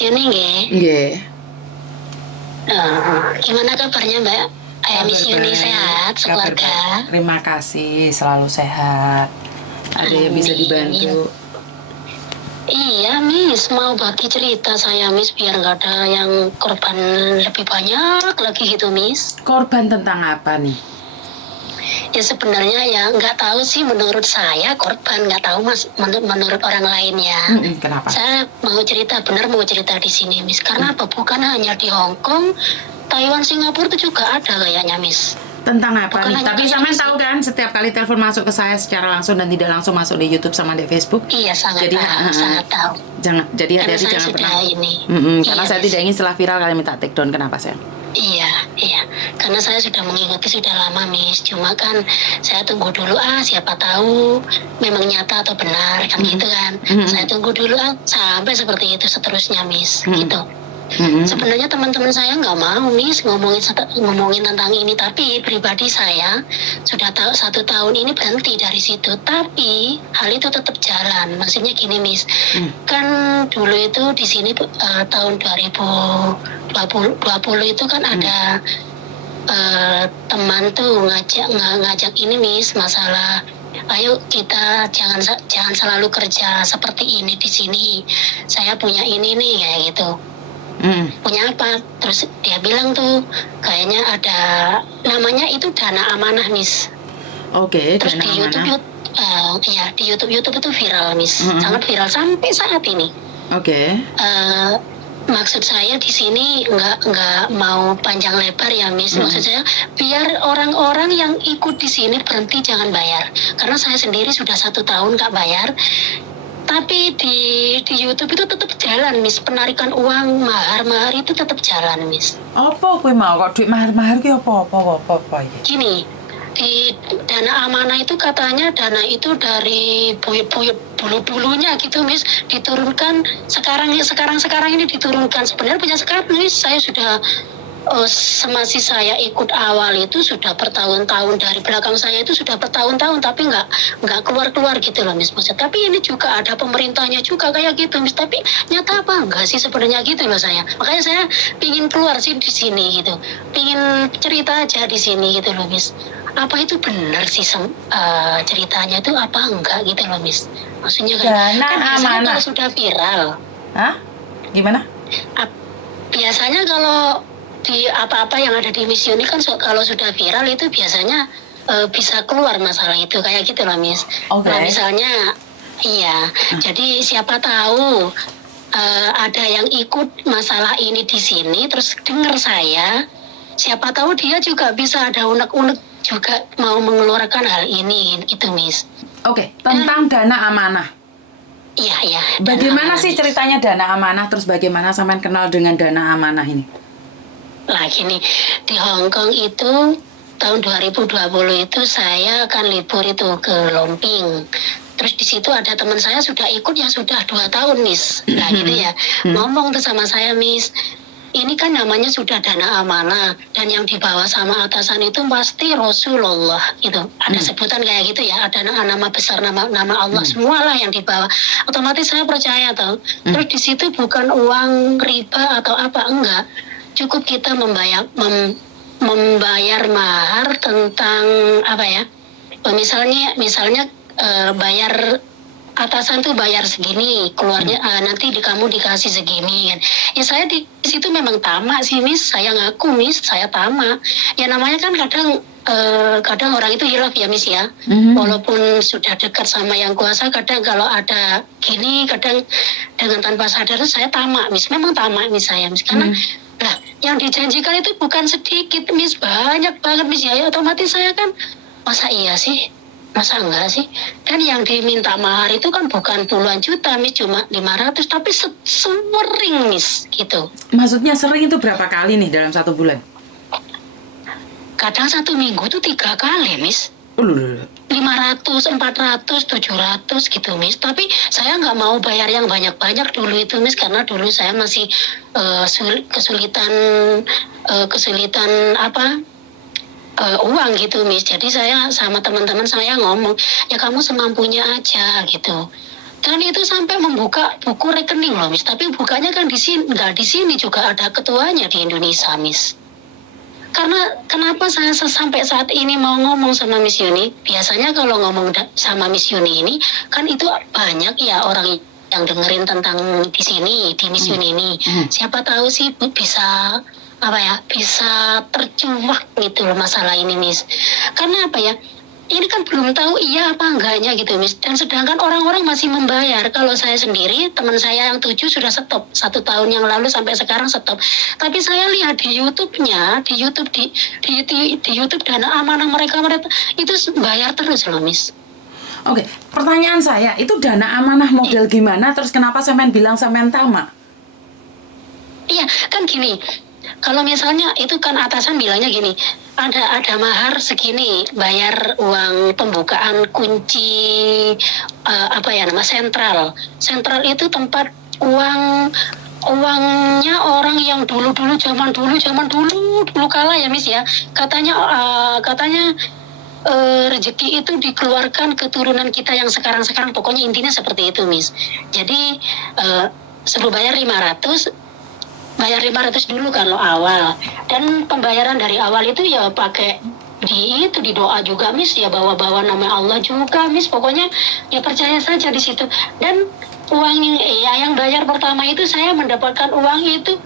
Ini nggih. Nggih. Gimana kabarnya Mbak? Miss Yuni sehat sekeluarga? Terima kasih, selalu sehat. Ada yang bisa dibantu? Iya Miss, mau bagi cerita saya Miss biar nggak ada yang korban lebih banyak lagi gitu Miss. Korban tentang apa nih? Ya sebenarnya ya nggak tahu sih, menurut saya korban, nggak tahu Mas menurut orang lain ya. Kenapa? Saya mau cerita di sini Miss, karena apa? Bukan hanya di Hong Kong, Taiwan, Singapura itu juga ada kayaknya Miss. Tentang apa Bukan nih? hanya Tapi Taiwan sampean sih. tahu kan setiap kali telepon masuk ke saya secara langsung dan tidak langsung masuk di YouTube sama di Facebook. Iya sangat Jadi, tahu, sangat tahu. Jadi Karena hati-hati saya jangan sudah pernah. ini. Karena Iya, saya Miss. tidak ingin setelah viral kalian minta take down. Kenapa saya? Iya. Karena saya sudah mengikuti sudah lama, Miss. Cuma kan saya tunggu dulu siapa tahu memang nyata atau benar kan gitu kan. Saya tunggu dulu sampai seperti itu seterusnya, Miss. Gitu. Sebenarnya teman-teman saya nggak mau Miss ngomongin tentang ini, tapi pribadi saya sudah tahu 1 tahun ini berhenti dari situ, tapi hal itu tetap jalan. Maksudnya gini Miss, kan dulu itu di sini tahun 2020 itu kan ada teman tuh ngajak ini Miss, masalah ayo kita jangan selalu kerja seperti ini di sini. Saya punya ini nih kayak gitu. Punya apa? Terus dia bilang tuh kayaknya ada namanya itu dana amanah Miss. Oke, Terus dana di amanah. di YouTube itu viral Miss, sangat viral sampai saat ini. Oke. Maksud saya di sini nggak mau panjang lebar ya Miss. Maksud saya biar orang-orang yang ikut di sini berhenti jangan bayar. Karena saya sendiri sudah 1 tahun nggak bayar. Tapi di YouTube itu tetap jalan Miss, penarikan uang mahar itu tetap jalan Miss. Apa kuwi mau kok duit mahar-mahar ki apa iki? Gini, di dana amanah itu katanya dana itu dari buyut-buyut bulu-bulunya gitu Miss, diturunkan sekarang ini diturunkan. Sebenarnya punya sekarang Miss, saya sudah semasi saya ikut awal itu sudah bertahun-tahun, dari belakang saya itu sudah bertahun-tahun, tapi nggak keluar gitu loh Miss. Maksud, tapi ini juga ada pemerintahnya juga kayak gitu Miss, tapi nyata apa enggak sih sebenarnya gitu loh saya. Makanya saya pingin keluar sih di sini gitu, pingin cerita aja di sini gitu loh Miss. Apa itu benar sih ceritanya itu apa enggak gitu loh Miss. Maksudnya kan biasanya kalau sudah viral. Hah? Gimana? Biasanya kalau di apa-apa yang ada di Miss Yuni kan kalau sudah viral itu biasanya bisa keluar masalah itu kayak gitu loh Miss. Nah misalnya jadi siapa tahu ada yang ikut masalah ini di sini terus dengar saya, siapa tahu dia juga bisa ada unek-unek juga mau mengeluarkan hal ini itu Miss. Oke, tentang dana amanah. Iya. Bagaimana sih ceritanya dana amanah, terus bagaimana sampean kenal dengan dana amanah ini? Lah gini, di Hong Kong itu tahun 2020 itu saya akan libur itu ke Lomping. Terus di situ ada teman saya sudah ikut yang sudah 2 tahun Miss. Nah gitu ya, ngomong tuh sama saya Miss, ini kan namanya sudah dana amanah dan yang dibawa sama atasan itu pasti Rasulullah gitu. Ada sebutan kayak gitu ya, ada nama besar, nama Allah semualah yang dibawa. Otomatis saya percaya tuh. Terus di situ bukan uang riba atau apa, enggak. Cukup kita membayar mahar tentang apa ya? Misalnya bayar atasan tuh bayar segini, keluarnya nanti kamu dikasih segini kan. Ya saya di situ memang tamak sih Miss, saya ngaku Miss, saya tamak. Ya namanya kan kadang orang itu hilaf ya Miss ya. Walaupun sudah dekat sama yang kuasa, kadang kalau ada gini, kadang dengan tanpa sadar tuh saya tamak Miss, memang tamak Miss saya Miss. Karena lah yang dijanjikan itu bukan sedikit Miss, banyak banget Miss ya. Otomatis saya kan masa iya sih? Masa enggak sih? Kan yang diminta mahar itu kan bukan puluhan juta Miss, cuma 500, tapi sering Miss gitu. Maksudnya sering itu berapa kali nih dalam 1 bulan? Kadang 1 minggu tuh 3 kali Miss. 500, 400, 700 gitu Miss. Tapi saya nggak mau bayar yang banyak-banyak dulu itu Miss, karena dulu saya masih kesulitan uang gitu Miss. Jadi saya sama teman-teman saya ngomong, ya kamu semampunya aja gitu. Dan itu sampai membuka buku rekening loh, Miss. Tapi bukanya kan di sini, nggak di sini juga ada ketuanya di Indonesia, Miss. Karena kenapa saya sampai saat ini mau ngomong sama Miss Yuni? Biasanya kalau ngomong sama Miss Yuni ini, kan itu banyak ya orang yang dengerin tentang di sini, di Miss Yuni ini. Siapa tahu sih bisa bisa tercuak gitu loh masalah ini, Miss. Karena apa ya? Ini kan belum tahu iya apa enggaknya gitu, Miss. Dan sedangkan orang-orang masih membayar. Kalau saya sendiri, teman saya yang 7 sudah stop. 1 tahun yang lalu sampai sekarang stop. Tapi saya lihat di YouTube-nya, di YouTube dana amanah mereka itu bayar terus loh, Miss. Oke, pertanyaan saya, itu dana amanah model gimana? Terus kenapa sampean bilang sampean tamak? Iya, kan gini. Kalau misalnya itu kan atasan bilangnya gini, ada mahar segini, bayar uang pembukaan kunci sentral. Sentral itu tempat uangnya orang yang dulu zaman dulu kala ya, Miss ya. Katanya rezeki itu dikeluarkan keturunan kita yang sekarang pokoknya intinya seperti itu, Miss. Jadi sebelum bayar 500 dulu kalau awal, dan pembayaran dari awal itu ya pakai di doa juga, Miss, ya bawa nama Allah juga, Miss. Pokoknya ya percaya saja di situ. Dan uang yang bayar pertama itu saya mendapatkan uang itu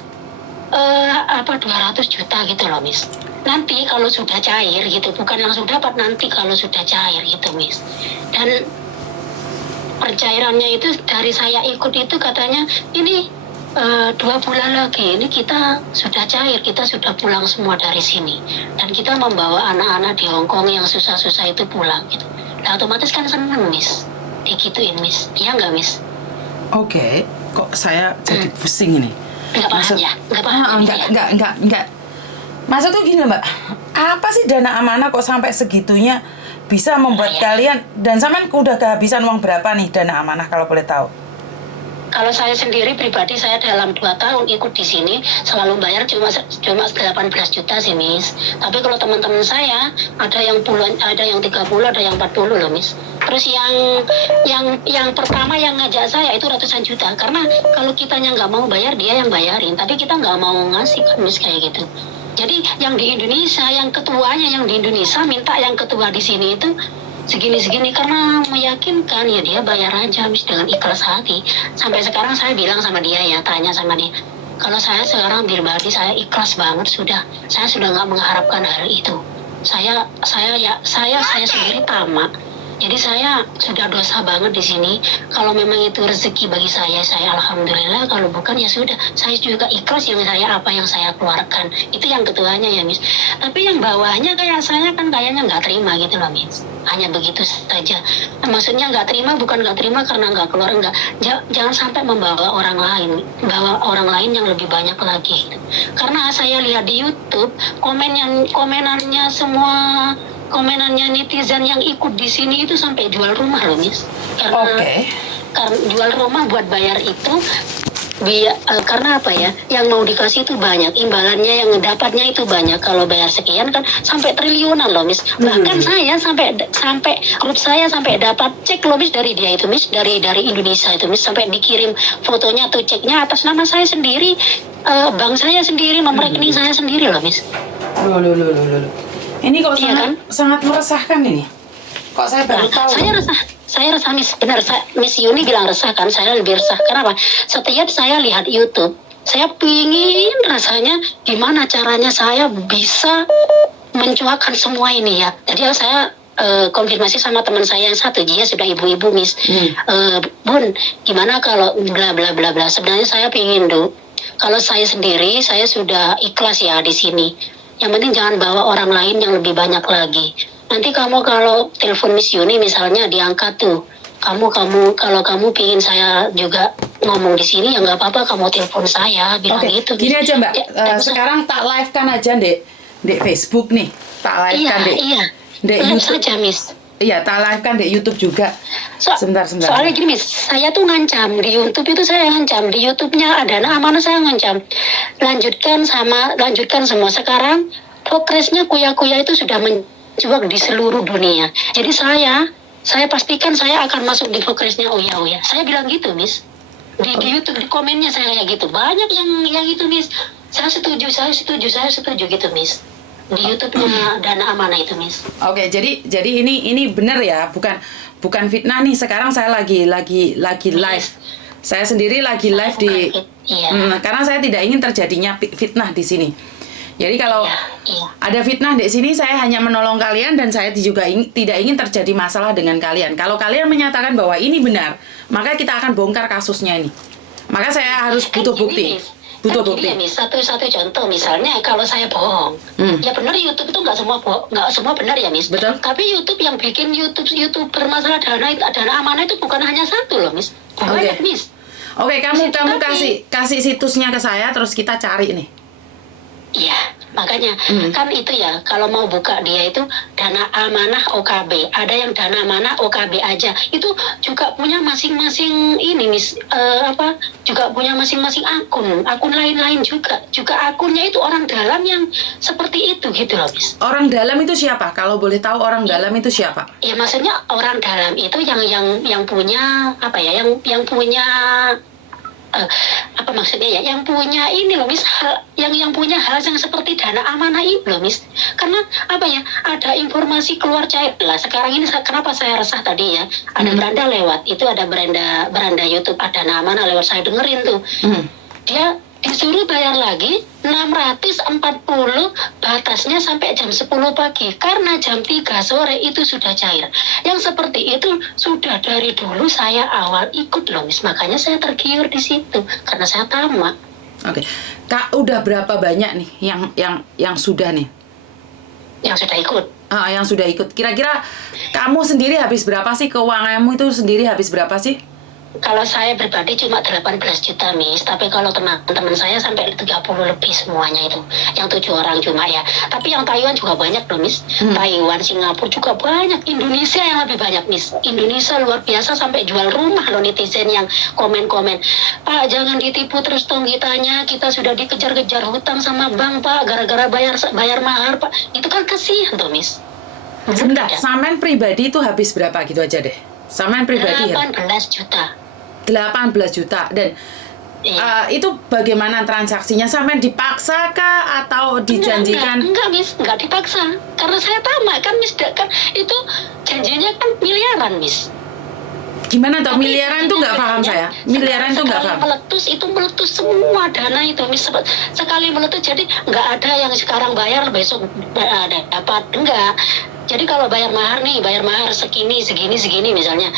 200 juta gitu loh, Miss. Nanti kalau sudah cair gitu, bukan langsung dapat, nanti kalau sudah cair gitu, Miss. Dan pencairannya itu dari saya ikut itu katanya ini 2 bulan lagi ini kita sudah cair, kita sudah pulang semua dari sini, dan kita membawa anak-anak di Hong Kong yang susah-susah itu pulang gitu. Nah otomatis kan seneng, Miss, digituin, Miss. Iya nggak, Miss? Oke, kok saya jadi pusing ini. Nggak paham ya? Nggak. Maksud tuh gini Mbak, apa sih dana amanah kok sampai segitunya bisa membuat kalian, dan sampean udah kehabisan uang berapa nih dana amanah kalau boleh tahu? Kalau saya sendiri pribadi, saya dalam 2 tahun ikut di sini selalu bayar cuma 18 juta sih, Miss. Tapi kalau teman-teman saya ada yang puluhan, ada yang 30, ada yang 40 loh, Miss. Terus yang pertama yang ngajak saya itu ratusan juta, karena kalau kitanya nggak mau bayar, dia yang bayarin, tapi kita nggak mau ngasih kan, Miss, kayak gitu. Jadi yang di Indonesia, yang ketuanya yang di Indonesia minta yang ketua di sini itu segini-segini, karena meyakinkan ya dia bayar aja, Miss, dengan ikhlas hati. Sampai sekarang saya bilang sama dia ya, tanya sama dia, kalau saya sekarang pribadi saya ikhlas banget, saya sudah nggak mengharapkan hal itu. Saya sendiri tamak. Jadi saya sudah dosa banget di sini. Kalau memang itu rezeki bagi saya alhamdulillah. Kalau bukan ya sudah. Saya juga ikhlas yang saya keluarkan. Itu yang ketuanya ya, Miss. Tapi yang bawahnya kayak saya kan kayaknya nggak terima gitu loh, Miss. Hanya begitu saja. Maksudnya nggak terima, bukan nggak terima karena nggak keluar, nggak. Jangan sampai membawa orang lain, yang lebih banyak lagi. Karena saya lihat di YouTube komenannya semua. Komenannya netizen yang ikut di sini itu sampai jual rumah loh, Miss. Karena jual rumah buat bayar itu karena apa ya? Yang mau dikasih itu banyak, imbalannya yang dapatnya itu banyak. Kalau bayar sekian kan sampai triliunan loh, Miss. Bahkan saya sampai grup saya sampai dapat cek loh, Miss, dari dia itu, Miss, dari Indonesia itu, Miss, sampai dikirim fotonya atau ceknya atas nama saya sendiri, bank saya sendiri, nomor rekening saya sendiri loh, Miss. Loh. Ini kok sangat meresahkan ini. Kok saya baru tahu? Saya resah, Miss. Benar, Miss Yuni bilang resah kan, saya lebih resah. Kenapa? Setiap saya lihat YouTube, saya pingin rasanya gimana caranya saya bisa mencuakan semua ini ya. Jadi saya konfirmasi sama teman saya yang satu, dia sudah ibu-ibu, Miss. Bun, gimana kalau bla bla bla bla. Sebenarnya saya pingin kalau saya sendiri, saya sudah ikhlas ya di sini. Yang penting jangan bawa orang lain yang lebih banyak lagi. Nanti kamu kalau telepon Miss Yuni misalnya diangkat tuh. Kalau kamu pingin saya juga ngomong di sini ya nggak apa-apa, kamu telepon saya bilang gitu. Gini aja Mbak, sekarang tak live kan aja di Facebook nih. Tak live kan di YouTube saja, Miss. Iya, tak live kan di YouTube juga. Sebentar. Soalnya gini, Miss, saya tuh ngancam di YouTube itu, saya ngancam di YouTube-nya ada amanah, saya ngancam. Lanjutkan semua. Sekarang progresnya kuya-kuya itu sudah mencuat di seluruh dunia. Jadi saya saya pastikan saya akan masuk di progresnya Uya Uya. Saya bilang gitu, Miss. Di YouTube di komennya saya kayak gitu. Banyak yang itu, Miss. Saya setuju gitu, Miss. Di YouTube-nya Dana Amanah itu, Miss. Oke, jadi ini benar ya, bukan fitnah nih. Sekarang saya lagi live. Saya sendiri lagi live di karena saya tidak ingin terjadinya fitnah di sini. Jadi kalau ada fitnah di sini, saya hanya menolong kalian dan saya juga tidak ingin terjadi masalah dengan kalian. Kalau kalian menyatakan bahwa ini benar, maka kita akan bongkar kasusnya ini. Maka saya harus butuh bukti. Butuh bukti. Ya, satu contoh misalnya kalau saya bohong, ya benar YouTube itu nggak semua benar ya, Miss. Betul. Tapi YouTube yang bikin YouTube bermasalah dana amanah itu bukan hanya satu loh, Miss. Banyak, Miss. Oke, kamu kasih situsnya ke saya, terus kita cari nih. Iya, makanya kan itu ya, kalau mau buka dia itu Dana Amanah OKB, ada yang Dana Amanah OKB aja, itu juga punya masing-masing ini, Miss, juga punya masing-masing akun lain-lain juga akunnya itu orang dalam yang seperti itu gitu loh, Miss. Orang dalam itu siapa? Kalau boleh tahu orang dalam itu siapa? Ya maksudnya orang dalam itu yang punya apa ya, yang punya apa maksudnya ya, yang punya ini loh, Miss, yang punya hal yang seperti Dana Amanah ini loh, Miss. Karena apa ya, ada informasi keluar cair lah sekarang ini. Kenapa saya resah tadi ya, ada beranda lewat itu, ada beranda YouTube ada Dana Amanah lewat, saya dengerin tuh. Dia disuruh bayar lagi 640, batasnya sampai jam 10 pagi karena jam 3 sore itu sudah cair. Yang seperti itu sudah dari dulu saya awal ikut loh, Miss. Makanya saya tergiur di situ karena saya tamak. Oke. Kak, udah berapa banyak nih yang sudah nih? Yang sudah ikut. Yang sudah ikut. Kira-kira kamu sendiri habis berapa sih, keuanganmu itu sendiri habis berapa sih? Kalau saya pribadi cuma 18 juta, Miss. Tapi kalau teman-teman saya sampai 30 lebih semuanya itu. Yang 7 orang cuma ya. Tapi yang Taiwan juga banyak loh, Miss. Taiwan, Singapura juga banyak. Indonesia yang lebih banyak, Miss. Indonesia luar biasa, sampai jual rumah loh netizen yang komen-komen. Pak, jangan ditipu terus dong kitanya. Kita sudah dikejar-kejar hutang sama bank, Pak. Gara-gara bayar mahar, Pak. Itu kan kasihan tuh, Miss. Sebentar, Samen pribadi itu habis berapa gitu aja deh. Samen pribadi 18 juta. 18 juta. Dan itu bagaimana transaksinya? Sampai dipaksa kah atau dijanjikan? Enggak, Miss, enggak dipaksa. Karena saya tamak kan, Miss, kan itu janjinya kan miliaran, Miss. Gimana tuh miliaran tuh nggak paham saya. Miliaran tuh nggak paham. Meletus semua dana itu, Miss. Sekali meletus, jadi nggak ada yang sekarang bayar besok dapat, enggak. Jadi kalau bayar mahar segini misalnya,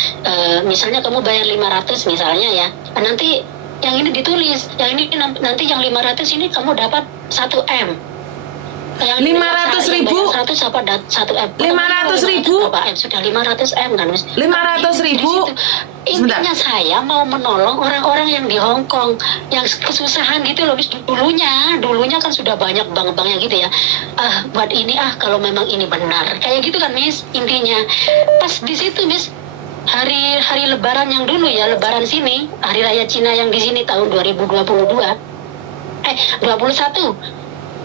misalnya kamu bayar 500 misalnya ya, nanti yang ini ditulis, yang ini nanti yang 500 ini kamu dapat 1 M. Yang 500.000 1 M. 500.000 sudah 500 M kan, Miss. 500.000. Intinya saya mau menolong orang-orang yang di Hong Kong yang kesusahan gitu loh, Miss. Dulunya kan sudah banyak bank-banknya gitu ya. Buat ini kalau memang ini benar kayak gitu kan, Miss. Intinya pas di situ, Miss, hari Lebaran yang dulu ya, Lebaran sini, hari raya Cina yang di sini tahun 2021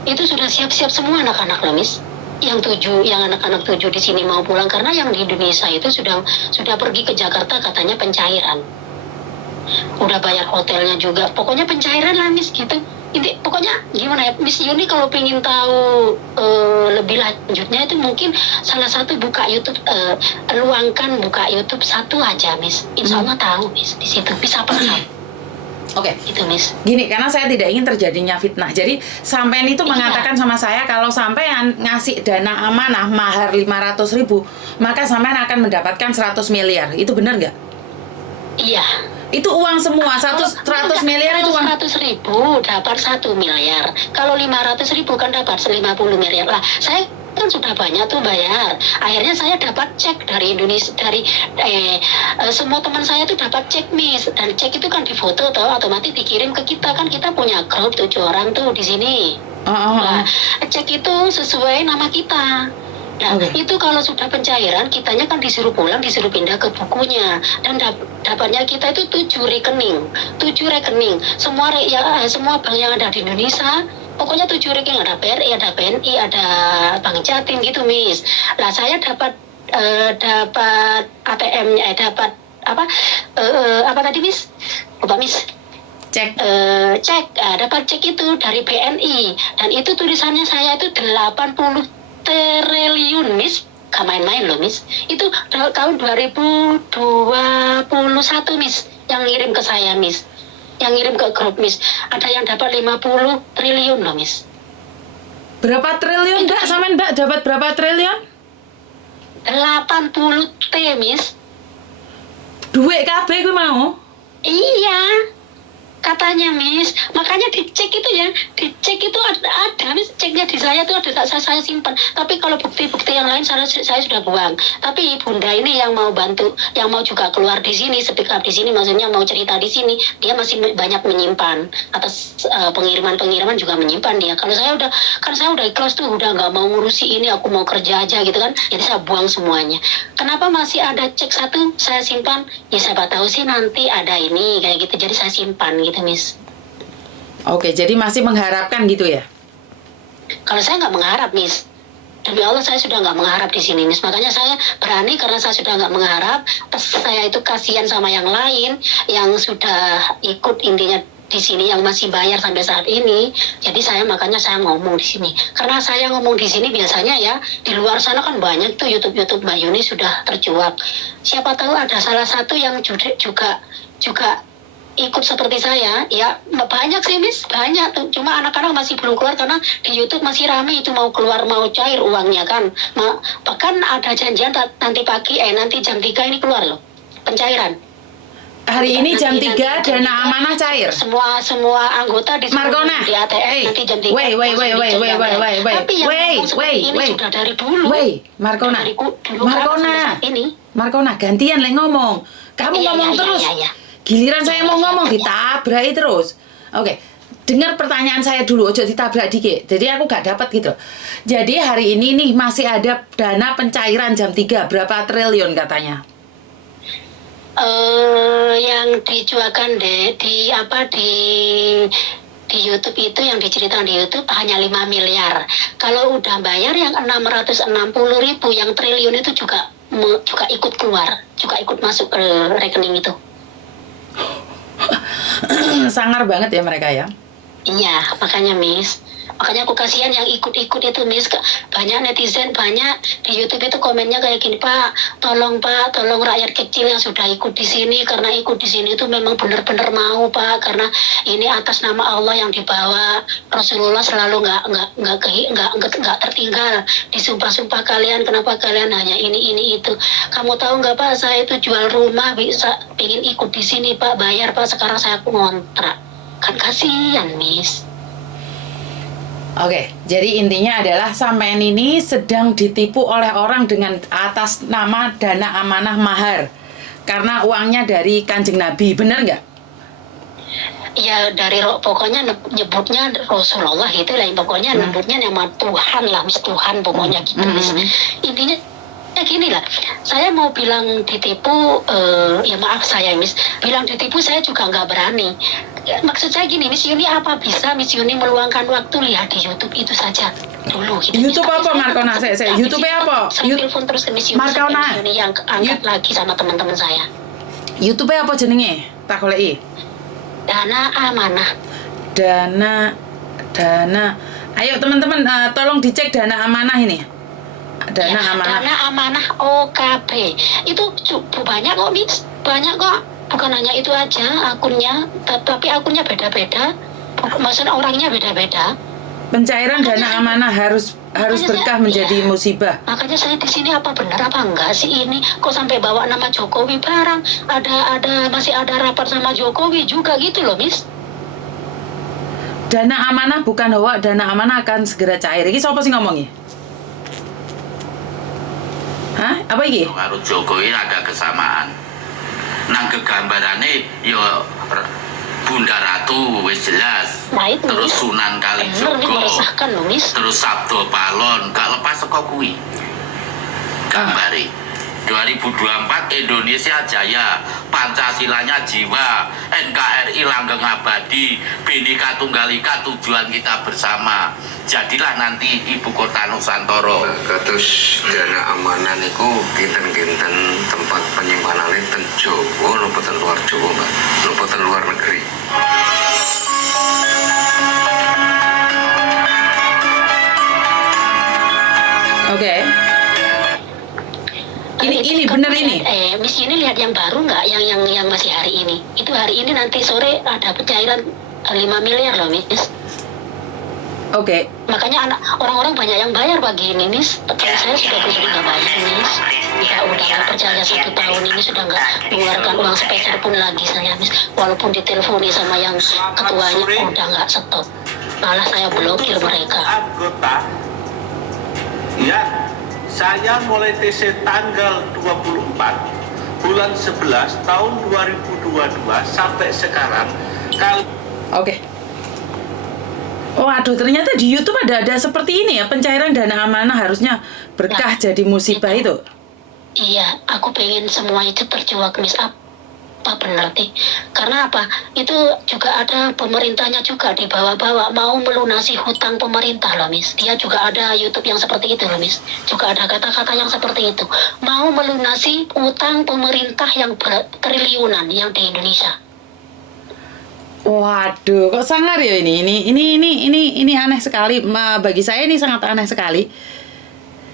itu sudah siap-siap semua anak-anak loh, Miss. Yang anak-anak 7 di sini mau pulang karena yang di Indonesia itu sudah pergi ke Jakarta katanya pencairan. Udah bayar hotelnya juga. Pokoknya pencairan lah, Miss, gitu. Pokoknya gimana ya, Miss Yuni, kalau pengen tahu lebih lanjutnya itu mungkin salah satu buka YouTube, luangkan buka YouTube satu aja, Miss. Insya Allah tahu, Miss, di situ bisa paham. Oke. Itu, Miss. Gini, karena saya tidak ingin terjadinya fitnah. Jadi sampean itu mengatakan sama saya kalau sampean ngasih dana amanah mahar 500.000, maka sampean akan mendapatkan 100 miliar. Itu benar nggak? Iya. Itu uang semua, 100 miliar itu uang. 100.000 dapat 1 miliar. Kalau 500.000 kan dapat 50 miliar. Lah, saya kan sudah banyak tuh bayar. Akhirnya saya dapat cek dari Indonesia, semua teman saya tuh dapat cek, Miss. Dan cek itu kan difoto atau otomatis dikirim ke kita, kan kita punya grup 7 orang tuh di sini. Nah, cek itu sesuai nama kita. Nah, itu kalau sudah pencairan, kitanya kan disuruh pulang, disuruh pindah ke bukunya. Dan dapatnya kita itu 7 rekening. Semua bank yang ada di Indonesia, pokoknya 7 rekening. Ada BRI, ada BNI, ada Bank Jatim gitu, Miss. Lah, saya dapat dapat ATM-nya, dapat apa tadi Miss? Lupa Miss. Cek. Cek, dapat cek itu dari BNI, dan itu tulisannya saya itu 80 triliun Miss, gak main-main loh Miss. Itu tahun 2021 Miss, yang ngirim ke saya Miss, yang ngirim ke grup Miss, ada yang dapat 50 triliun loh Miss. Berapa triliun Mbak? Sama Mbak dapat berapa triliun? 80 T Miss. Duit kabeh gue mau. Iya, katanya Miss, makanya dicek itu ya, dicek itu ada Miss, ceknya di saya tuh ada, saya simpan. Tapi kalau bukti-bukti yang lain saya sudah buang. Tapi Bunda ini yang mau bantu, yang mau juga keluar di sini, speak up di sini, maksudnya mau cerita di sini, dia masih banyak menyimpan atas pengiriman juga menyimpan dia. Kalau saya udah, kan saya udah ikhlas tuh, udah nggak mau ngurusi ini, aku mau kerja aja gitu kan, jadi saya buang semuanya. Kenapa masih ada cek satu saya simpan? Ya siapa tahu sih nanti ada ini kayak gitu, jadi saya simpan gitu Miss. Oke, jadi masih mengharapkan gitu ya? Kalau saya nggak mengharap Miss, demi Allah saya sudah nggak mengharap di sini Miss. Makanya saya berani karena saya sudah nggak mengharap. Terus saya itu kasihan sama yang lain yang sudah ikut intinya di sini, yang masih bayar sampai saat ini. Jadi makanya saya ngomong di sini. Karena saya ngomong di sini biasanya ya, di luar sana kan banyak tuh YouTube Mbak Yuni sudah tercuak. Siapa tahu ada salah satu yang juga ikut seperti saya, ya banyak sih Miss, banyak tuh. Cuma anak-anak masih belum keluar karena di YouTube masih rame itu mau keluar, mau cair uangnya kan. Bahkan ada janjian nanti pagi, nanti jam 3 ini keluar loh pencairan. Hari ini jam 3 dana amanah cair. Semua anggota di Markona, di ATM nanti jam 3. Wait. Tapi yang ngomong seperti ini sudah dari dulu. Markona. Dari dulu sampai saat ini. Markona, gantian le ngomong. Kamu ngomong terus. Iya. Giliran saya mau ngomong ditabrak terus. Oke. Dengar pertanyaan saya dulu, ojo ditabrak dikit. Jadi aku gak dapat gitu. Jadi hari ini nih masih ada dana pencairan jam 3 berapa triliun katanya? Yang dijualkan di YouTube itu, yang diceritakan di YouTube hanya 5 miliar. Kalau udah bayar yang 660.000, yang triliun itu juga ikut keluar, juga ikut masuk ke rekening itu. Sangar banget ya mereka ya. Iya, makanya Miss. Makanya aku kasihan yang ikut-ikut itu Miss. Banyak netizen, banyak di YouTube itu komennya kayak gini, Pak, tolong rakyat kecil yang sudah ikut di sini, karena ikut di sini itu memang benar-benar mau Pak, karena ini atas nama Allah yang dibawa. Rasulullah selalu nggak tertinggal di sumpah-sumpah kalian. Kenapa kalian hanya ini itu? Kamu tahu nggak Pak, saya itu jual rumah bisa pengen ikut di sini Pak, bayar Pak, sekarang saya ngontrak. Kan kasihan Miss. Oke, jadi intinya adalah sampean ini sedang ditipu oleh orang dengan atas nama dana amanah mahar. Karena uangnya dari Kanjeng Nabi, benar nggak? Ya dari pokoknya nyebutnya Rasulullah itu lah, pokoknya nyebutnya nama Tuhan lah, Miss, Tuhan pokoknya gitu Miss. Intinya ya gini lah, saya mau bilang ditipu, ya maaf saya Miss, bilang ditipu saya juga nggak berani. Maksud saya gini, Miss Yuni, apa bisa Miss Yuni meluangkan waktu lihat di YouTube itu saja dulu gitu. YouTube apa Markona? Saya YouTube-nya apa? Saya telepon terus ke Miss Yuni, Markona. Miss Yuni yang angkat lagi sama teman-teman saya. YouTube-nya apa jenenge? Tak goleki. Dana amanah. Dana. Ayo teman-teman, tolong dicek dana amanah ini. Dana amanah OKB itu banyak kok Miss, banyak kok, bukan hanya itu aja akunnya, tapi akunnya beda-beda, maksudnya orangnya beda-beda. Pencairan dana amanah harus berkah menjadi musibah. Makanya saya di sini apa benar apa enggak sih ini, kok sampai bawa nama Jokowi barang, masih ada rapat sama Jokowi juga gitu loh Miss. Dana amanah bukan hoak, dana amanah akan segera cair. Ini siapa sih ngomongnya? Hah? Apa iki? Karo Jokowi ada kesamaan. Nang kegambarane yo Bunda Ratu wis jelas. Nah, itu, terus Sunan Kalijogo. Loh, Miss. Terus Sabdo Palon, gak lepas saka kuwi. Gambare. 2024 Indonesia Jaya, Pancasilanya jiwa, NKRI langgeng abadi, Bhinneka Tunggal Ika tujuan kita bersama. Jadilah nanti ibu kota Nusantara. Kados dana amanah niku kinten-kinten tempat penyimpanannya ten Jawa napa ten luar Jawa, Mbak? Napa ten luar negeri? Oke. Ini Kamu bener ini. Miss Yuni lihat yang baru nggak? Yang masih hari ini. Itu hari ini nanti sore ada pencairan 5 miliar loh, Miss. Oke. Makanya orang-orang banyak yang bayar pagi ini, Miss. Kalau saya sudah berusaha nggak bayar, Miss. Udah nggak percaya 1 tahun ini sudah nggak mengeluarkan uang sepeser pun lagi saya, Miss. Walaupun diteleponi sama yang ketuanya udah nggak stop. Malah saya blokir mereka. Anggota, ya, saya mulai TC tanggal 24 bulan 11 tahun 2022 sampai sekarang kalau Oke. Waduh, ternyata di YouTube ada seperti ini ya, pencairan dana amanah harusnya berkah jadi musibah itu. Iya, aku pengen semua itu terjual, Miss. Apa benar sih? Karena apa? Itu juga ada pemerintahnya juga di bawah-bawah mau melunasi hutang pemerintah loh, Miss. Dia juga ada YouTube yang seperti itu loh, Miss. Juga ada kata-kata yang seperti itu. Mau melunasi hutang pemerintah yang triliunan yang di Indonesia. Waduh, kok sangar ya ini aneh sekali. Bagi saya ini sangat aneh sekali.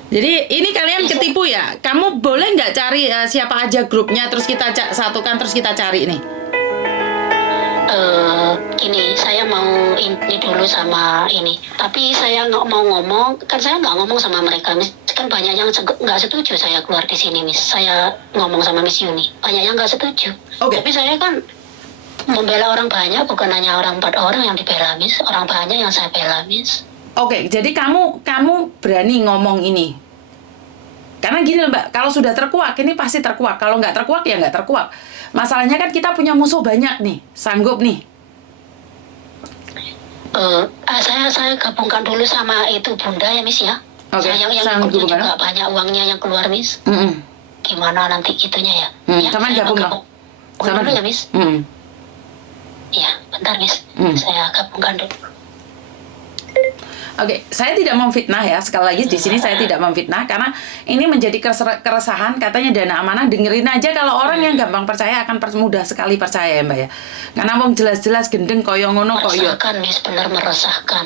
Jadi ini kalian ketipu ya? Kamu boleh nggak cari siapa aja grupnya, terus kita satukan, terus kita cari nih? Gini, saya mau ini dulu sama ini. Tapi saya nggak mau ngomong, kan saya nggak ngomong sama mereka, Miss. Kan banyak yang nggak setuju saya keluar di sini, Miss. Saya ngomong sama Miss Yuni, banyak yang nggak setuju. Oke. Tapi saya kan membela orang banyak, bukan hanya 4 orang yang dibela, Miss. Orang banyak yang saya bela, Miss. Oke, jadi kamu berani ngomong ini. Karena gini loh, Mbak, kalau sudah terkuak, ini pasti terkuak. Kalau nggak terkuak, ya nggak terkuak. Masalahnya kan kita punya musuh banyak nih, sanggup nih. Saya gabungkan dulu sama itu Bunda ya, Miss ya. Oke, Yang sanggup juga kan? banyak uangnya yang keluar, Miss. Mm-mm. Gimana nanti itunya ya? Ya, Sama saya gabung gabung Sama dulu ya, Miss. Iya, bentar, Miss. Saya gabungkan dulu. Oke, saya tidak memfitnah ya. Sekali lagi di sini saya tidak memfitnah karena ini menjadi keresahan, katanya dana amanah. Dengerin aja, kalau orang yang gampang percaya akan mudah sekali percaya ya, Mbak ya. Karena wong jelas-jelas gendeng koyo ngono koyo. Meresahkan, Miss, benar meresahkan.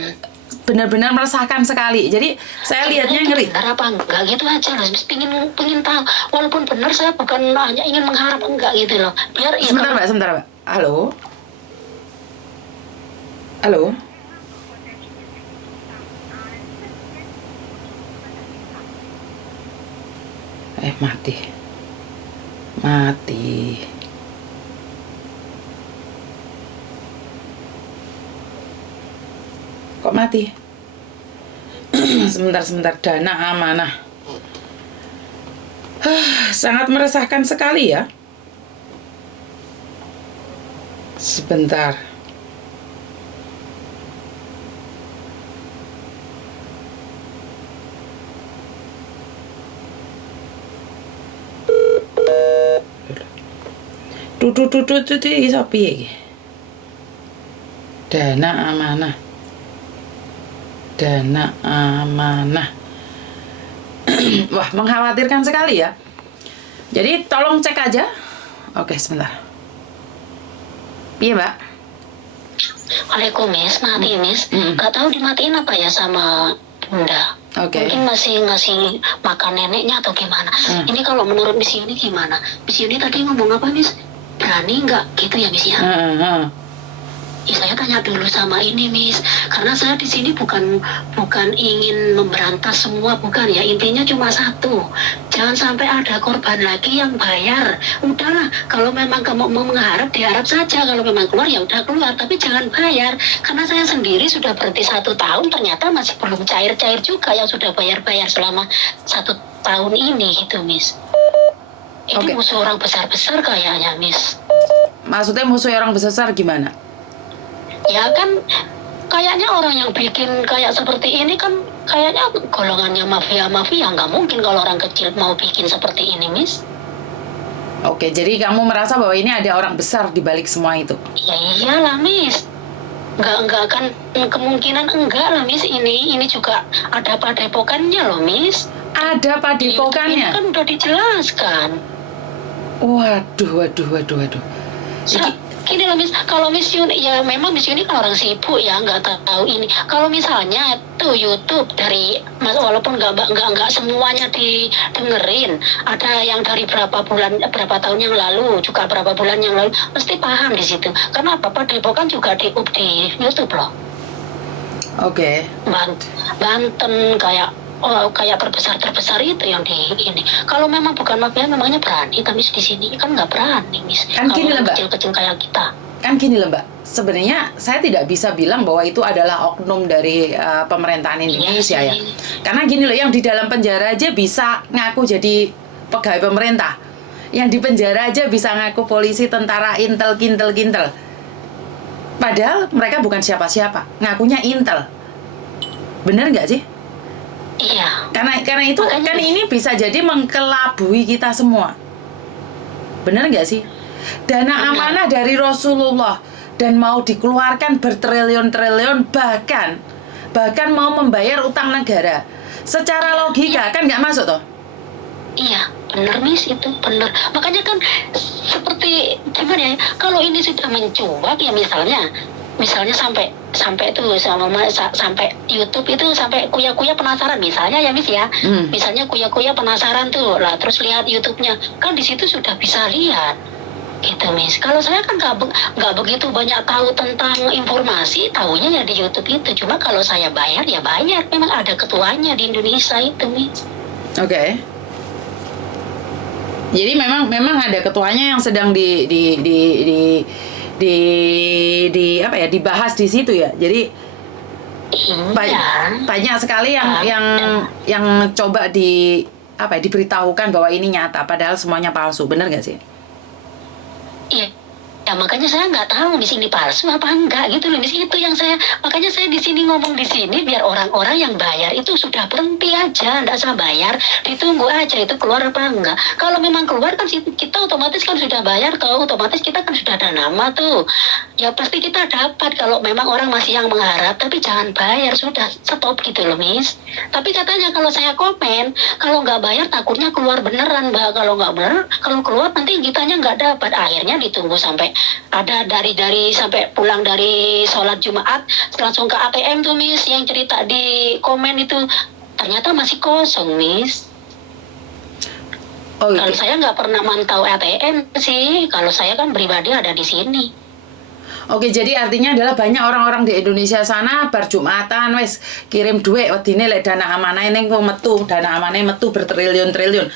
Benar-benar meresahkan sekali. Jadi saya lihatnya ngeri. Benar apa enggak gitu aja loh, Miss. Pingin tahu. Walaupun benar, saya bukan hanya ingin mengharap enggak gitu loh. Biar ya, Sebentar, Mbak. Halo. Halo. Mati. Kok mati? Sebentar, dana amanah. Sangat meresahkan sekali ya. Sebentar. Tutut iso piye iki? Dana amanah. Wah, mengkhawatirkan sekali ya. Jadi tolong cek aja. Oke, sebentar. Piye, Mbak? Waalaikumsalam, Miss. Mati, Miss. Gak tahu dimatiin apa ya sama Bunda. Oke. Mungkin masih ngasih makan neneknya atau gimana. Ini kalau menurut Miss Yuni gimana? Miss Yuni tadi ngomong apa, Miss? Berani nggak gitu ya, Miss ya? Ya, saya tanya dulu sama ini, Miss, karena saya di sini bukan ingin memberantas semua, bukan ya. Intinya cuma satu, jangan sampai ada korban lagi yang bayar. Udahlah, kalau memang kamu mau mengharap, diharap saja. Kalau memang keluar ya udah keluar, tapi jangan bayar. Karena saya sendiri sudah berhenti 1 tahun, ternyata masih belum cair-cair juga yang sudah bayar-bayar selama 1 tahun ini, gitu, Miss. Ini musuh orang besar-besar kayaknya, Miss. Maksudnya musuh orang besar gimana? Ya kan kayaknya orang yang bikin kayak seperti ini kan kayaknya golongannya mafia-mafia. Nggak mungkin kalau orang kecil mau bikin seperti ini, Miss. Oke, jadi kamu merasa bahwa ini ada orang besar di balik semua itu? Ya iyalah, Miss. Nggak akan kemungkinan enggak lah, Miss. Ini juga ada padepokannya loh, Miss. Ada Ini padepokannya? kan udah dijelaskan. Waduh. Gini loh, Miss, kalau Miss Yuni, ya memang Miss Yuni kan orang sibuk ya, nggak tahu ini. Kalau misalnya tuh YouTube dari Mas, walaupun nggak semuanya didengerin, ada yang dari berapa tahun yang lalu, juga berapa bulan yang lalu, mesti paham di situ. Karena apa? Padepokan juga di YouTube loh. Oke. Banten kayak terbesar itu yang di ini. Kalau memang bukan mafia, memangnya berani tapi di sini kan nggak berani, Miss. Kan gini lah, Mbak. Kecil-kecil kayak kita. Kan gini loh Mbak, sebenarnya saya tidak bisa bilang bahwa itu adalah oknum dari pemerintahan Indonesia ya. Karena gini loh, yang di dalam penjara aja bisa ngaku jadi pegawai pemerintah. Yang di penjara aja bisa ngaku polisi, tentara, intel, kintel. Padahal mereka bukan siapa-siapa, ngakunya intel. Bener nggak sih? Iya. Karena itu Makanya kan ini bisa jadi mengkelabui kita semua. Bener nggak sih? Dana amanah dari Rasulullah dan mau dikeluarkan bertriliun-triliun, bahkan mau membayar utang negara. Secara logika kan nggak masuk toh? Iya, bener, Miss, itu bener. Makanya kan seperti gimana ya? Kalau ini sudah mencuat ya, misalnya sampai tuh sampai YouTube itu sampai kuya-kuya penasaran misalnya ya, Miss ya. Misalnya kuya-kuya penasaran tuh lah, terus lihat YouTube-nya, kan di situ sudah bisa lihat gitu, Miss. Kalau saya kan nggak begitu banyak tahu tentang informasi, tahunya ya di YouTube itu. Cuma kalau saya bayar ya bayar, memang ada ketuanya di Indonesia itu, Miss. Oke. Jadi memang ada ketuanya yang sedang apa ya, dibahas di situ ya. Jadi banyak sekali yang coba diberitahukan bahwa ini nyata, padahal semuanya palsu. Bener nggak sih? Iya. Ya makanya saya nggak tahu di sini palsu apa enggak gitu loh, Miss. Itu yang makanya saya di sini ngomong di sini biar orang-orang yang bayar itu sudah berhenti aja, nggak usah bayar, ditunggu aja itu keluar apa enggak. Kalau memang keluar kan kita otomatis kan sudah bayar tuh, otomatis kita kan sudah ada nama tuh. Ya pasti kita dapat kalau memang orang masih yang mengharap, tapi jangan bayar, sudah stop gitu loh, Miss. Tapi katanya kalau saya komen, kalau nggak bayar takutnya keluar beneran, Mbak. Kalau nggak bener, kalau keluar nanti kitanya nggak dapat. Akhirnya ditunggu sampai ada dari sampai pulang dari sholat Jumat langsung ke ATM tuh, Miss, yang cerita di komen itu ternyata masih kosong, Miss. Oh, kalau saya nggak pernah mantau ATM sih, kalau saya kan pribadi ada di sini. Oke, jadi artinya adalah banyak orang-orang di Indonesia sana bar Jumatan wes kirim duit wedine lek dana amanah ning metu, dana amanah metu bertriliun-triliun.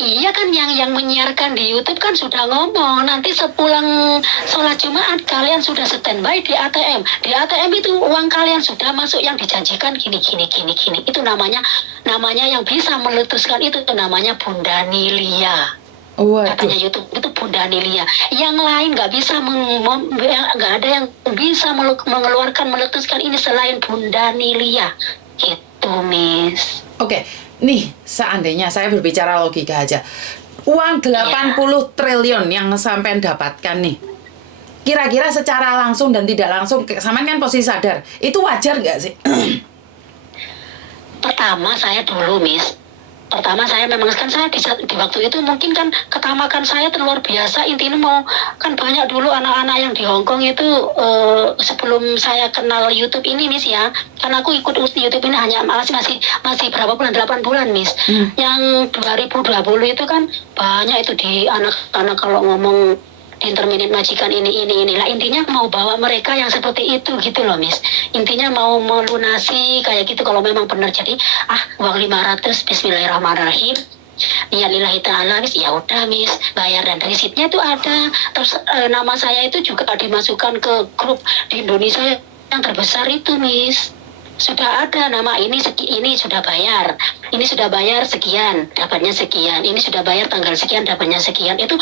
Iya kan yang menyiarkan di YouTube kan sudah ngomong nanti sepulang sholat Jumat kalian sudah standby di ATM. Di ATM itu uang kalian sudah masuk yang dijanjikan gini. Itu namanya yang bisa meletuskan itu namanya Bunda Nilia. Katanya YouTube itu Bunda Nilia. Yang lain nggak bisa nggak ada yang bisa meletuskan ini selain Bunda Nilia. Gitu, Miss. Oke. Nih, seandainya saya berbicara logika aja. Uang 80 triliun yang sampai dapatkan nih. Kira-kira secara langsung dan tidak langsung, sampean kan posisi sadar. Itu wajar nggak sih? Pertama saya dulu, Miss. Memang kan saya di waktu itu mungkin kan ketamakan saya luar biasa. Intinya mau kan banyak dulu anak-anak yang di Hong Kong itu sebelum saya kenal YouTube ini, Miss ya. Karena aku ikut YouTube ini hanya masih berapa bulan, 8 bulan, Miss. Yang 2020 itu kan banyak itu di anak-anak kalau ngomong interminate majikan ini lah, intinya mau bawa mereka yang seperti itu gitu loh, Miss. Intinya mau melunasi kayak gitu kalau memang benar. Jadi uang 500 bismillahirrahmanirrahim ya lillahi ta'ala, Miss. Ya udah, Miss, bayar dan resitnya itu ada. Terus nama saya itu juga dimasukkan ke grup di Indonesia yang terbesar itu, Miss. sudah ada nama ini ini sudah bayar, ini sudah bayar sekian, dapatnya sekian, ini sudah bayar tanggal sekian, dapatnya sekian. Itu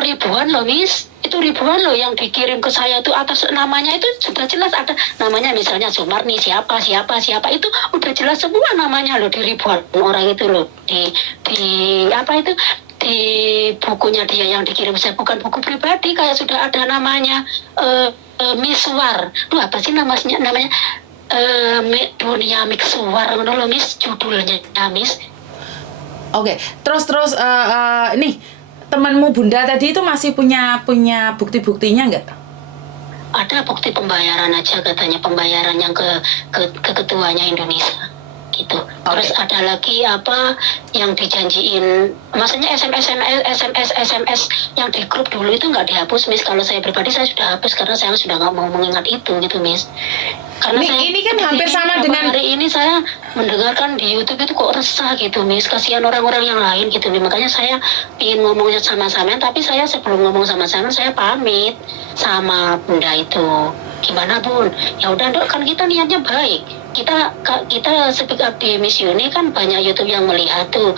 ribuan loh, Miss. Itu ribuan loh yang dikirim ke saya tuh atas namanya itu sudah jelas ada namanya, misalnya Sumarni siapa itu udah jelas semua namanya loh di ribuan orang itu loh di apa itu di bukunya dia yang dikirim saya, bukan buku pribadi, kayak sudah ada namanya Miswar. Duh, apa sih namanya Dunia Miswar ngono lho, Miss, judulnya Miss. Oke, terus ini temanmu Bunda tadi itu masih punya bukti-buktinya nggak? Ada bukti pembayaran aja katanya, pembayaran yang ke ketuanya Indonesia gitu. Terus ada lagi apa yang dijanjiin, maksudnya SMS yang di grup dulu itu nggak dihapus, Miss. Kalau saya pribadi saya sudah hapus karena saya sudah nggak mau mengingat itu gitu, Miss. Karena ini kan hampir sama dengan hari ini saya mendengarkan di YouTube itu kok resah gitu, Miss. Kasihan orang-orang yang lain gitu nih. Makanya saya ingin ngomongnya sama sampean, tapi saya sebelum ngomong sama sampean saya pamit sama Bunda itu. Gimana, Bun? Ya udah, Dok, kan kita niatnya baik. Kita speak up di Miss Yuni kan banyak YouTube yang melihat tuh.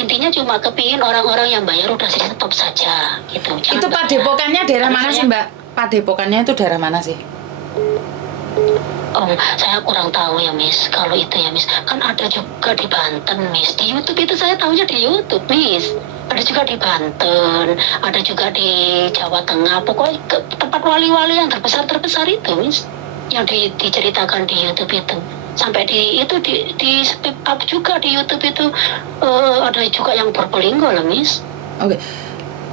Intinya cuma kepingin orang-orang yang bayar udah stop saja gitu. Jangan itu padepokannya daerah mana sih, Mbak? Padepokannya itu daerah mana sih? Oh, saya kurang tahu ya, Miss. Kalau itu ya, Miss, kan ada juga di Banten, Miss. Di YouTube itu saya tahunya di YouTube, Miss. Ada juga di Banten, ada juga di Jawa Tengah. Pokoknya tempat wali-wali yang terbesar itu, Miss, yang diceritakan di YouTube itu. Sampai di speak up juga di YouTube itu ada juga yang Probolinggo loh, Miss. Oke.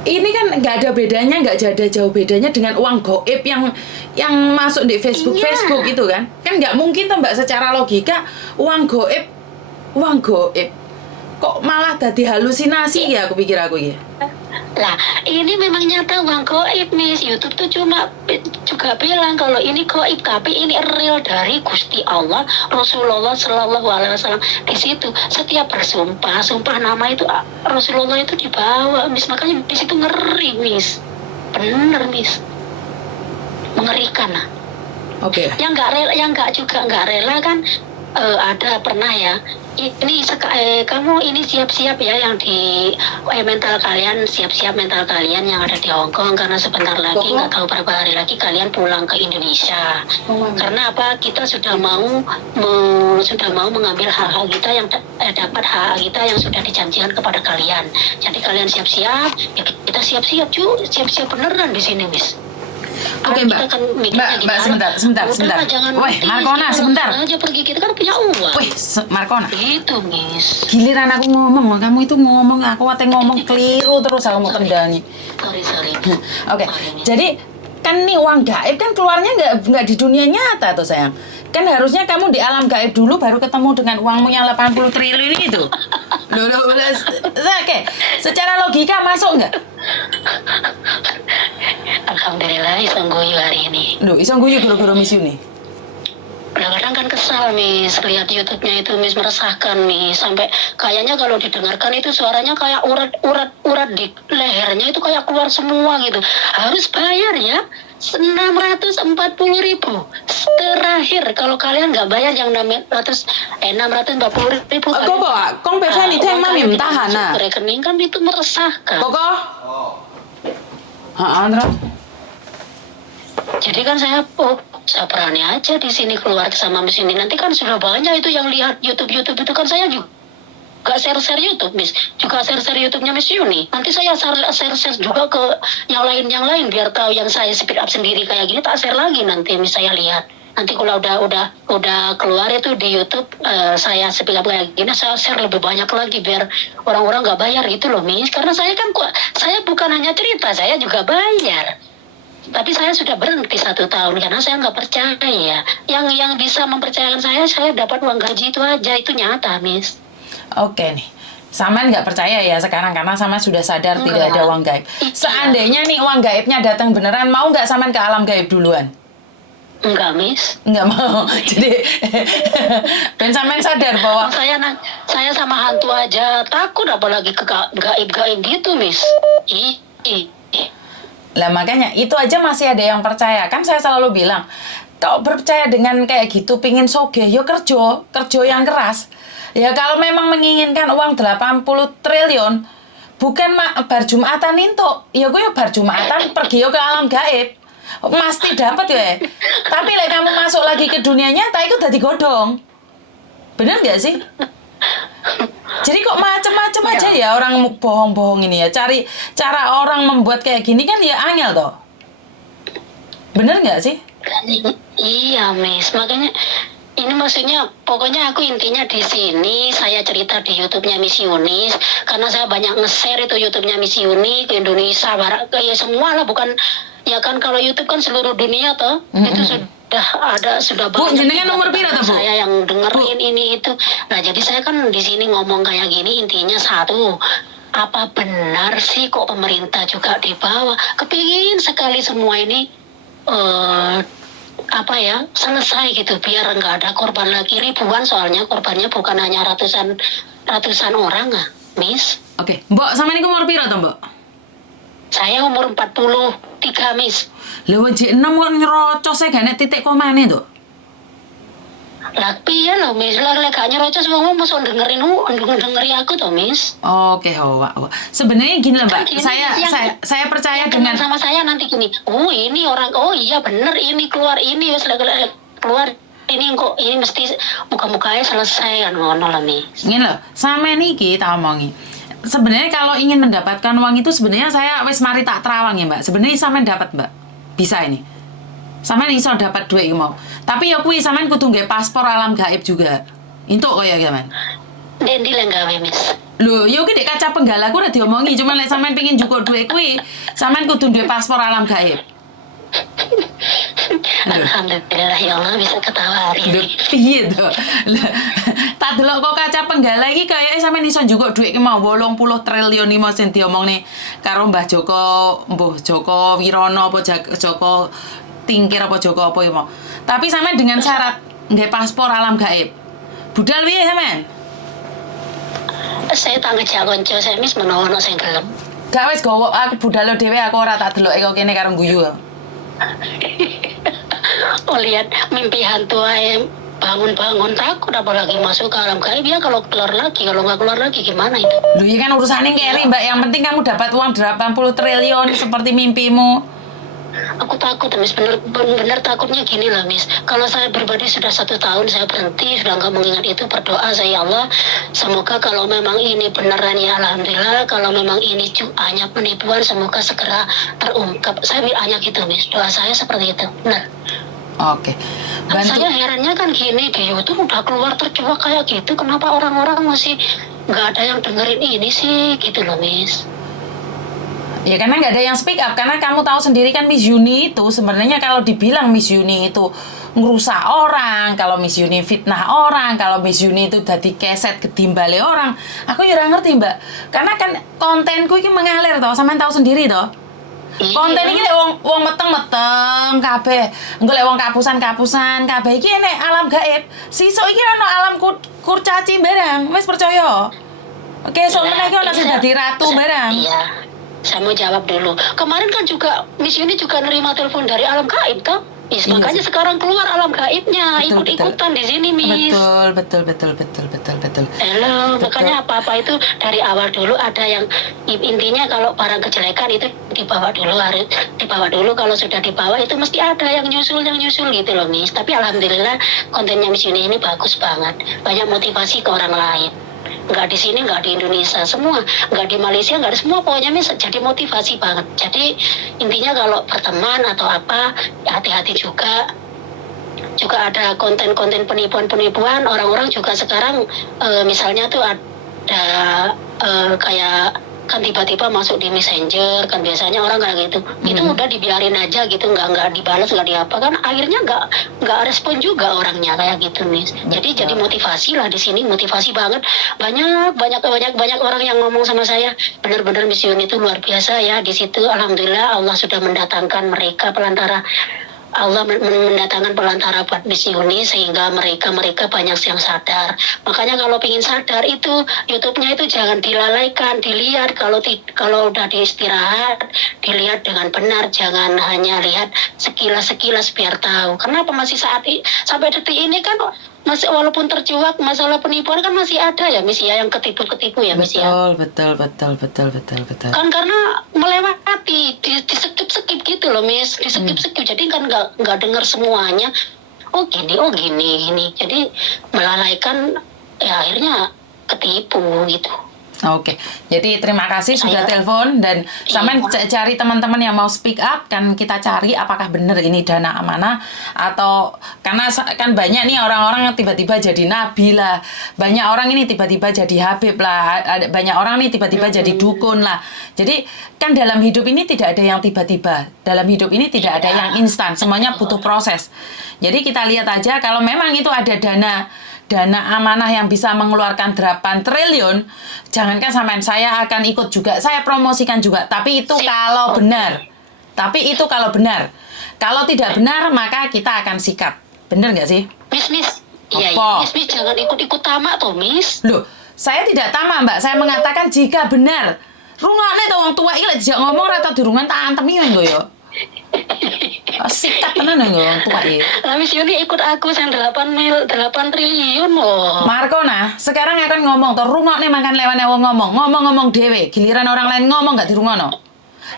Ini kan nggak ada bedanya, nggak ada jauh bedanya dengan uang goib yang masuk di Facebook itu kan nggak mungkin tuh Mbak, secara logika uang goib kok malah jadi halusinasi ya, aku pikir ya. Lah, ini memang nyata uang goib, Miss. YouTube tuh cuma juga bilang kalau ini goib, tapi ini real dari Gusti Allah, Rasulullah Shallallahu Alaihi Wasallam. Di situ setiap sumpah nama itu Rasulullah itu dibawa, Miss. Makanya di situ ngeri, Miss. Bener, Miss. Mengerikan lah. Oke. Yang nggak rela kan ada pernah ya. Ini kamu ini siap-siap ya yang di mental kalian, siap-siap mental kalian yang ada di Hong Kong, karena sebentar lagi nggak tahu berapa hari lagi kalian pulang ke Indonesia. Karena apa? Kita sudah mau mengambil hak-hak kita yang dapat hak kita yang sudah dijanjikan kepada kalian. Jadi kalian siap-siap, ya kita siap-siap beneran di sini, Miss. Oke, Mbak. Mbak, sebentar. Weh, Markona, sebentar. Aja pergi, kita kan punya uang. Weh, Markona. Itu, Miss. Giliran aku ngomong, kamu itu ngomong, aku ngomong keliru terus aku mau tendangi. Sorry. Oke, jadi kan nih uang gaib kan keluarnya nggak di dunia nyata tuh, sayang. Kan harusnya kamu di alam gaib dulu baru ketemu dengan uangmu yang 80 triliun itu. Loh, oke. Secara logika masuk nggak? Alhamdulillah iseng guyu hari ini. Loh, iseng guyu gara-gara Miss Yuni. Kadang-kadang kan kesal, Miss, lihat YouTube-nya itu, Miss, meresahkan, Miss, sampai kayaknya kalau didengarkan itu suaranya kayak urat di lehernya itu kayak keluar semua gitu. Harus bayar ya 640.000 terakhir. Kalau kalian nggak bayar yang 640.000 kong besan itu yang mami tahan nah. Rekening kan itu meresahkan. Koko? Andra. Jadi kan saya berani aja di sini keluar sama Miss ini. Nanti kan sudah banyak itu yang lihat YouTube itu kan, saya juga share YouTube, Miss. Juga share YouTube-nya Miss Yuni. Nanti saya share juga ke yang lain biar tahu yang saya speed up sendiri kayak gini, tak share lagi nanti Miss, saya lihat. Nanti kalau udah keluar itu di YouTube saya speed up kayak gini, saya share lebih banyak lagi biar orang-orang nggak bayar gitu loh, Miss. Karena saya bukan hanya cerita, saya juga bayar. Tapi saya sudah berhenti 1 tahun karena saya nggak percaya. Yang bisa mempercayakan saya dapat uang gaji itu aja, itu nyata, Miss. Oke nih, Saman nggak percaya ya sekarang karena Saman sudah sadar tidak ada uang gaib. Seandainya nih uang gaibnya datang beneran, mau nggak Saman ke alam gaib duluan? Enggak, Miss. Nggak mau. Jadi Ben Saman sadar bahwa saya sama hantu aja takut, apalagi ke gaib gitu, Miss. Ih. Lah makanya itu aja masih ada yang percaya. Kan saya selalu bilang, Kau percaya dengan kayak gitu, pingin sogeh, yo kerja yang keras. Ya kalau memang menginginkan uang 80 triliun, bukan bar Jumatan itu, ya gue ya bar Jumatan pergi yo ke alam gaib. Mesti dapat ya. Tapi lek kamu masuk lagi ke dunia nyata itu udah digodong. Bener nggak sih? Jadi kok macem-macem aja ya orang bohong-bohong ini ya. Cari cara orang membuat kayak gini kan ya angel toh. Bener nggak sih? Iya, Miss. Makanya ini maksudnya pokoknya aku intinya di sini saya cerita di YouTube-nya Miss Yunis karena saya banyak nge-share itu YouTube-nya Miss Yunis ke Indonesia, barat ya semua lah, bukan ya kan kalau YouTube kan seluruh dunia toh. Itu sudah Bu, banyak jenengan nomor pira toh, Bu? saya yang dengerin ini itu. Nah, jadi saya kan di sini ngomong kayak gini intinya satu, apa benar sih kok pemerintah juga di bawah? Kepingin sekali semua ini selesai gitu biar nggak ada korban lagi, ribuan soalnya korbannya bukan hanya ratusan orang Miss. Oke, Mbok sama ini umur piro toh, Mbok? Saya umur 43, Miss. Lewat J6 kok nyerocos saya gak titik komane tuh. Lah piye lho Miss, lek gak nyerocos wong mesti dengeri aku toh Miss. Oke, sebenarnya gini lah Mbak, Kan gini, saya percaya yang dengan sama saya nanti gini, ini orang, iya bener ini keluar ini keluar ini kok ini mesti muka-mukanya selesai kan ngono lah Miss. Gini loh, sama niki tak omongi. Sebenarnya kalau ingin mendapatkan uang itu sebenarnya saya wis mari tak terawang ya Mbak. Sebenarnya sampean dapat Mbak. Bisa ini. Sampean iso dapat duit iki mau. Tapi ya kuwi sampean kudu nggae paspor alam gaib juga. Entuk kaya gimana? Dendi lah gawe Miss. Lho, yo ki dek kaca penggala ku udah diomongi, cuman lek sampean pengin jukuk duit kuwi, sampean kudu duwe paspor alam gaib. Alhamdulillah ya Allah bisa ketawa hari Lho, ini. piye to? Tak delok kok kaca penggala iki kayake sampean iso njukuk dhuwit ki mau 80 triliun iki mau sing diomongne karo Mbah Joko Wirono apa Joko Tingkir apa Joko apa iki mau. Tapi sampean dengan syarat nggae paspor alam gaib. Budal piye sampean? Saya tak ngejak konco saya Miss menawa sing gelem. Gak wis gowo aku budal dhewe aku ora tak deloke kok kene karo guyu. Oh lihat mimpi hantu aja bangun-bangun takut apalagi masuk ke alam gaib ya kalau nggak keluar lagi gimana itu? Lu ya kan urusannya keri Mbak, yang penting kamu dapat uang 80 triliun seperti mimpimu. Aku takut Miss, bener takutnya gini lah Miss. Kalau saya pribadi sudah 1 tahun saya berhenti, sudah nggak mengingat itu, berdoa saya ya Allah semoga kalau memang ini beneran ya Alhamdulillah, kalau memang ini hanya penipuan semoga segera terungkap. Saya hanya gitu Miss, doa saya seperti itu, benar. Oke. Saya herannya kan gini di YouTube udah keluar tercuak kayak gitu, kenapa orang-orang masih nggak ada yang dengerin ini sih gitu loh Miss. Ya karena nggak ada yang speak up, karena kamu tahu sendiri kan Miss Yuni itu sebenarnya kalau dibilang Miss Yuni itu ngerusak orang, kalau Miss Yuni fitnah orang, kalau Miss Yuni itu jadi keset ketimbale orang, aku ya ngerti Mbak, karena kan kontenku ini mengalir toh, sampean tahu sendiri toh. Konten ini wong meteng-meteng kabeh. Engko lek wong kapusan-kapusan kabeh iki nek alam gaib. Sisuk iki ana alam kurcaci barang. Wis percaya. Oke, soalnya iki ana sing dadi ratu barang. Iya. Saya mau jawab dulu. Kemarin kan juga Miss Yuni juga nerima telepon dari alam gaib toh. Yes, Iya, makanya sekarang keluar alam gaibnya, ikut-ikutan di sini Miss. Betul. Halo, makanya apa-apa itu dari awal dulu ada yang intinya kalau barang kejelekan itu dibawa dulu, kalau sudah dibawa itu mesti ada yang nyusul gitu loh Miss. Tapi alhamdulillah kontennya Miss Yuni ini bagus banget, banyak motivasi ke orang lain. Nggak di sini, nggak di Indonesia, semua, nggak di Malaysia, nggak ada semua, pokoknya Miss jadi motivasi banget. Jadi intinya kalau berteman atau apa hati-hati juga ada konten-konten penipuan orang-orang juga sekarang misalnya tuh ada kayak kan tiba-tiba masuk di Messenger kan biasanya orang kayak gitu itu udah dibiarin aja gitu nggak dibalas nggak diapa kan akhirnya nggak respon juga orangnya kayak gitu Miss. Jadi motivasi lah di sini, motivasi banget, banyak orang yang ngomong sama saya benar-benar Miss Yuni itu luar biasa ya di situ. Alhamdulillah Allah sudah mendatangkan mereka pelantara Allah mendatangkan perantara buat Miss Yuni sehingga mereka banyak yang sadar. Makanya kalau ingin sadar itu YouTube-nya itu jangan dilalaikan, dilihat kalau udah diistirahat, dilihat dengan benar, jangan hanya lihat sekilas biar tahu. Kenapa masih sampai detik ini kan masih walaupun tercuak masalah penipuan kan masih ada ya Miss ya yang ketipu ya Miss ya. Betul. Kan karena melewati di skip gitu loh Miss, di skip jadi kan nggak dengar semuanya. Oh gini jadi melalaikan ya akhirnya ketipu gitu. Oke, jadi terima kasih sudah telepon dan sampean cari teman-teman yang mau speak up, kan kita cari apakah benar ini dana amanah atau karena kan banyak nih orang-orang yang tiba-tiba jadi nabi lah, banyak orang ini tiba-tiba jadi habib lah, banyak orang nih tiba-tiba jadi dukun lah. Jadi kan dalam hidup ini tidak ada yang tiba-tiba, dalam hidup ini tidak ada yang instan, semuanya butuh proses. Jadi kita lihat aja kalau memang itu ada dana amanah yang bisa mengeluarkan 8 triliun, jangankan sampean saya akan ikut juga, saya promosikan juga, tapi itu kalau benar. Kalau tidak benar, maka kita akan sikap. Benar nggak sih? Miss. Iya, Miss jangan ikut-ikut tamak toh, Miss. Loh, saya tidak tamak, Mbak. Saya mengatakan jika benar. Rungokne to wong tuwa iki lek dijak ngomong ora tau dirungan tak antemi yo yo. Sikap tenan lho wong tuwa iki. Lah Miss Yuni ikut aku yang 8 triliun loh. Marco nah, sekarang akan ngomong to rungokne makan lewane wong ngomong dhewe, giliran orang lain ngomong gak dirungono.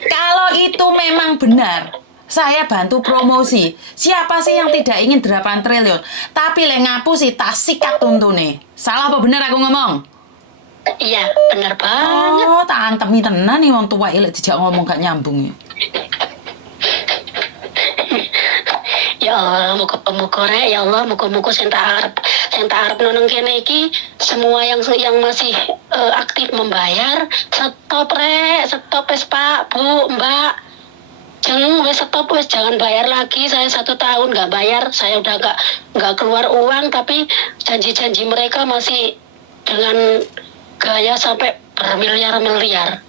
Kalau itu memang benar, saya bantu promosi. Siapa sih yang tidak ingin 8 triliun? Tapi lek ngapusi tak sikat tuntune. Salah apa benar aku ngomong? Iya, benar banget. Oh, tak antemi tenan nih wong tua lek dijak ngomong gak nyambung ya. Ya Allah, muga-muga rek, ya Allah, muga-muga sing tak arep nonong kene iki semua yang masih aktif membayar, stop wis Pak, Bu, Mbak. Stop wis jangan bayar lagi. Saya 1 tahun nggak bayar, saya udah nggak keluar uang, tapi janji-janji mereka masih dengan gaya sampai bermiliar-miliar.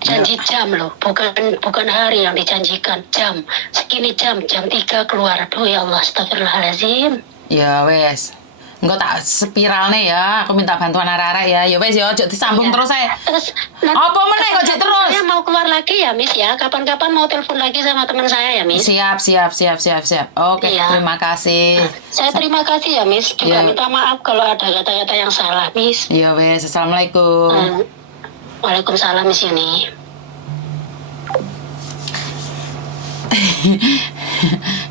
Janji jam loh, bukan hari yang dijanjikan, jam. Segini jam 3 keluar. Aduh ya Allah, astagfirullahaladzim. Ya wes. Engko tak spiralne ya, aku minta bantuan arek-arek ya. Ya wes ya, ojo disambung terus saya. Terus apa meneh kok jek terus? Saya mau keluar lagi ya, Miss ya. Kapan-kapan mau telepon lagi sama teman saya ya, Miss. Siap. Oke, Iya. terima kasih. Saya terima kasih ya, Miss. Juga Iya. minta maaf kalau ada kata-kata yang salah, Miss. Ya wes, assalamualaikum. Waalaikumsalam, Miss Yuni.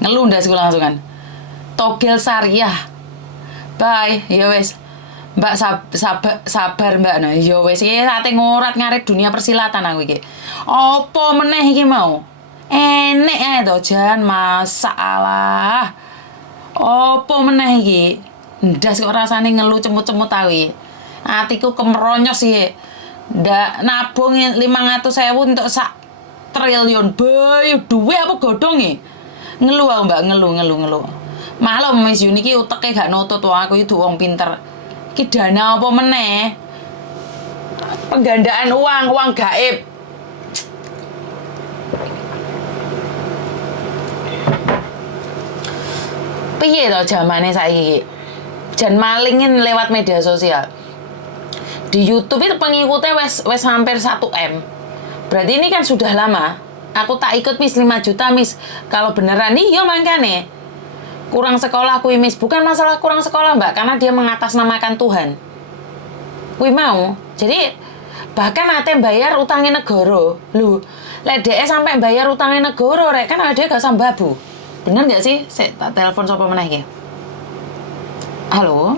Ngeluh ndak sekolah langsungan. Togel Syariah. Bye, ya wes. Mbak sabar Mbak. Nah, ya wes iki ate ngorat ngarit dunia persilatan aku iki. Apa meneh iki mau? Enek ae to jan masalah. Apa meneh iki? Ndas kok rasane ngeluh cemut-cemut awi. Atiku kemeronyos iki. Ndak nabung 500.000 untuk sak triliun. Bayu duwe apa godhonge? Ngeluh aku Mbak, ngeluh. Maklum Miss Yuni ki uteke gak nutut wong aku itu wong pinter. Ki dana apa meneh? Penggandaan uang gaib. Piye to zamane saiki? Jan malingin lewat media sosial. Di YouTube itu pengikutnya wes hampir 1M. Berarti ini kan sudah lama. Aku tak ikut Miss 5 juta Miss. Kalau beneran nih ya mangkane. Kurang sekolah kuwi Miss, bukan masalah kurang sekolah Mbak, karena dia mengatasnamakan Tuhan. Kuwi mau. Jadi bahkan ate bayar utangnya negara. Lho, lek dhek sampai bayar utangnya negara rek kan ada gak sambabu. Bener gak sih? Saya tak telepon sapa meneh iki. Halo.